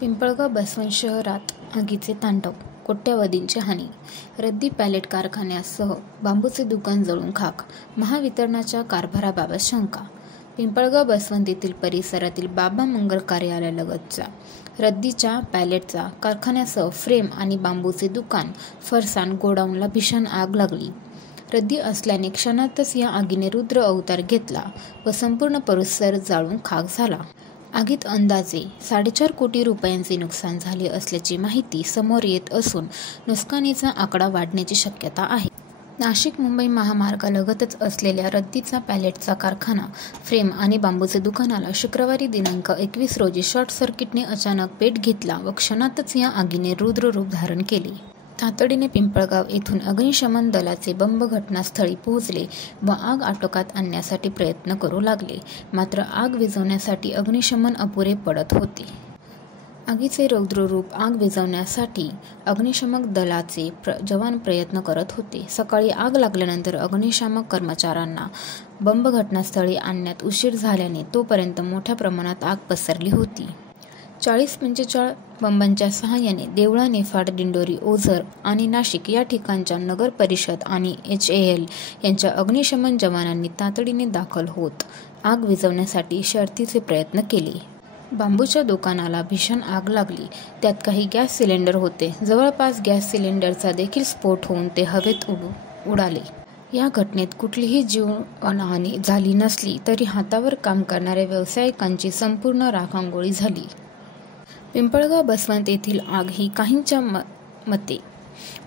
पिंपळगाव बसवंत शहरात आगीचे तांडव, कोट्यवधींची हानी, रद्दी पॅलेट कारखान्यासह बांबूचे दुकान जळून खाक, महावितरणाच्या कारभाराबाबत शंका. पिंपळगाव बसवंत येथील परिसरातील बाबा मंगल कार्यालयालगतच्या रद्दीच्या पॅलेटचा कारखान्यासह फ्रेम आणि बांबूचे दुकान फरसाण गोडाऊनला भीषण आग लागली. रद्दी असल्याने क्षणातच या आगीने रुद्र अवतार घेतला व संपूर्ण परिसर जाळून खाक झाला. आगीत अंदाजे 4.5 कोटी रुपयांचे नुकसान झाले असल्याची माहिती समोर येत असून नुकसानीचा आकडा वाढण्याची शक्यता आहे. नाशिक-मुंबई महामार्गालगतच असलेल्या रद्दीचा पॅलेटचा कारखाना फ्रेम आणि बांबूचे दुकानाला शुक्रवारी दिनांक 21 रोजी शॉर्ट सर्किटने अचानक पेट घेतला व क्षणातच या आगीने रुद्र रूप धारण केले. तातडीने पिंपळगाव येथून अग्निशमन दलाचे बंब घटनास्थळी पोहोचले व आग आटोक्यात आणण्यासाठी प्रयत्न करू लागले. मात्र आग विझवण्यासाठी अग्निशमन अपुरे पडत होते. आगीचे रौद्र रूप आग विझवण्यासाठी अग्निशमन दलाचे जवान प्रयत्न करत होते. सकाळी आग लागल्यानंतर अग्निशामक कर्मचाऱ्यांना बंब घटनास्थळी आणण्यात उशीर झाल्याने तोपर्यंत मोठ्या प्रमाणात आग पसरली होती. 40-45 बंबांच्या सहाय्याने देवळा, निफाड, दिंडोरी, ओझर आणि नाशिक या ठिकाणच्या नगर परिषद आणि HAL यांच्या अग्निशमन जवानांनी तातडीने दाखल होत आग विझवण्यासाठी शर्थीचे प्रयत्न केले. बांबूच्या दुकानाला भीषण आग लागली. त्यात काही गॅस सिलेंडर होते. जवळपास गॅस सिलेंडरचा देखील स्फोट होऊन ते हवेत उडाले. या घटनेत कुठलीही जीवहानी झाली नसली तरी हातावर काम करणाऱ्या व्यावसायिकांची संपूर्ण राखांगोळी झाली. पिंपळगाव बसवंत येथील आग ही काहींच्या मते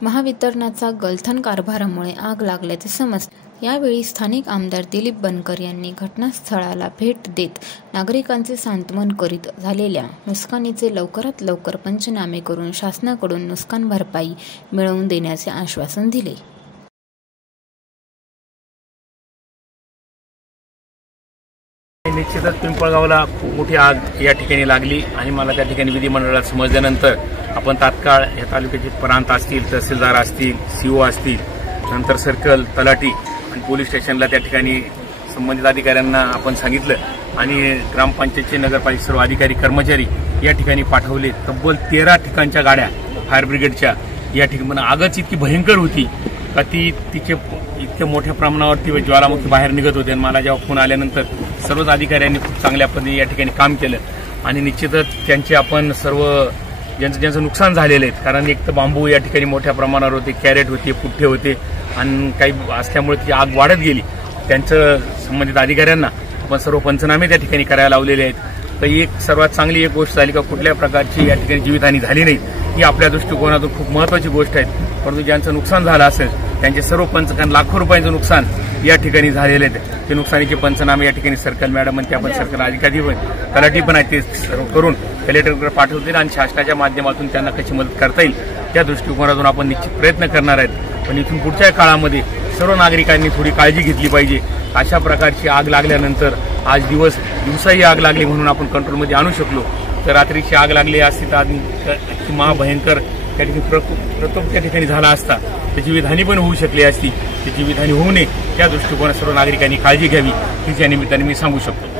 महावितरणाचा गलथान कारभारामुळे आग लागल्याचे समजते. यावेळी स्थानिक आमदार दिलीप बनकर यांनी घटनास्थळाला भेट देत नागरिकांचे सांत्वन करीत झालेल्या नुकसानीचे लवकरात लवकर पंचनामे करून शासनाकडून नुकसान भरपाई मिळवून देण्याचे आश्वासन दिले. निश्चितच पिंपळगावला मोठी आग या ठिकाणी लागली आणि मला त्या ठिकाणी विधिमंडळात समजल्यानंतर आपण तात्काळ या तालुक्याचे प्रांत असतील, तहसीलदार असतील, CO असतील, नंतर सर्कल, तलाठी आणि पोलीस स्टेशनला त्या ठिकाणी संबंधित अधिकाऱ्यांना आपण सांगितलं आणि ग्रामपंचायतचे, नगरपालिका सर्व अधिकारी कर्मचारी या ठिकाणी पाठवले. तब्बल 13 ठिकाणच्या गाड्या फायर ब्रिगेडच्या या ठिकाणी. आगच इतकी भयंकर होती का तिचे इतक्या मोठ्या प्रमाणावरती ज्वालामुखी बाहेर निघत होते. आणि मला जेव्हा फोन आल्यानंतर सर्वच अधिकाऱ्यांनी खूप चांगल्या पद्धतीने या ठिकाणी काम केलं आणि निश्चितच त्यांचे आपण सर्व ज्यांचं नुकसान झालेलं आहे, कारण एक तर बांबू या ठिकाणी मोठ्या प्रमाणावर होते, कॅरेट होते, पुठ्ठे होते आणि काही असल्यामुळे ती आग वाढत गेली. त्यांचं संबंधित अधिकाऱ्यांना आपण सर्व पंचनामे त्या ठिकाणी करायला लावलेले आहेत. तर एक सर्वात चांगली एक गोष्ट झाली का कुठल्या प्रकारची या ठिकाणी जीवितहानी झाली नाही. ही आपल्या दृष्टिकोनातून खूप महत्त्वाची गोष्ट आहे. परंतु ज्यांचं नुकसान झालं असेल त्यांचे सर्व कारण लाखो रुपयांचं नुकसान या ठिकाणी झालेले आहेत. ते नुकसानीचे पंचनामे या ठिकाणी सर्कल मॅडम आणि आपण सर्कल अधिकारी तलाठी पण आहेत, ते सर्व करून कलेक्टरकडे पाठवतील आणि शासनाच्या माध्यमातून त्यांना कशी मदत करता येईल त्या दृष्टिकोनातून आपण निश्चित प्रयत्न करणार आहेत. पण इथून पुढच्या काळामध्ये सर्व नागरिकांनी थोडी काळजी घेतली पाहिजे. अशा प्रकारची आग लागल्यानंतर आज दिवसाही आग लागली म्हणून आपण कंट्रोलमध्ये आणू शकलो, तर रात्रीची आग लागली असती तर महाभयंकर त्या ठिकाणी प्रकोप त्या ठिकाणी झाला असता, तर जीवितहानी पण होऊ शकली असती. ती जीवितहानी होऊ नये त्या दृष्टिकोनात सर्व नागरिकांनी काळजी घ्यावी, ही या निमित्ताने मी सांगू शकतो.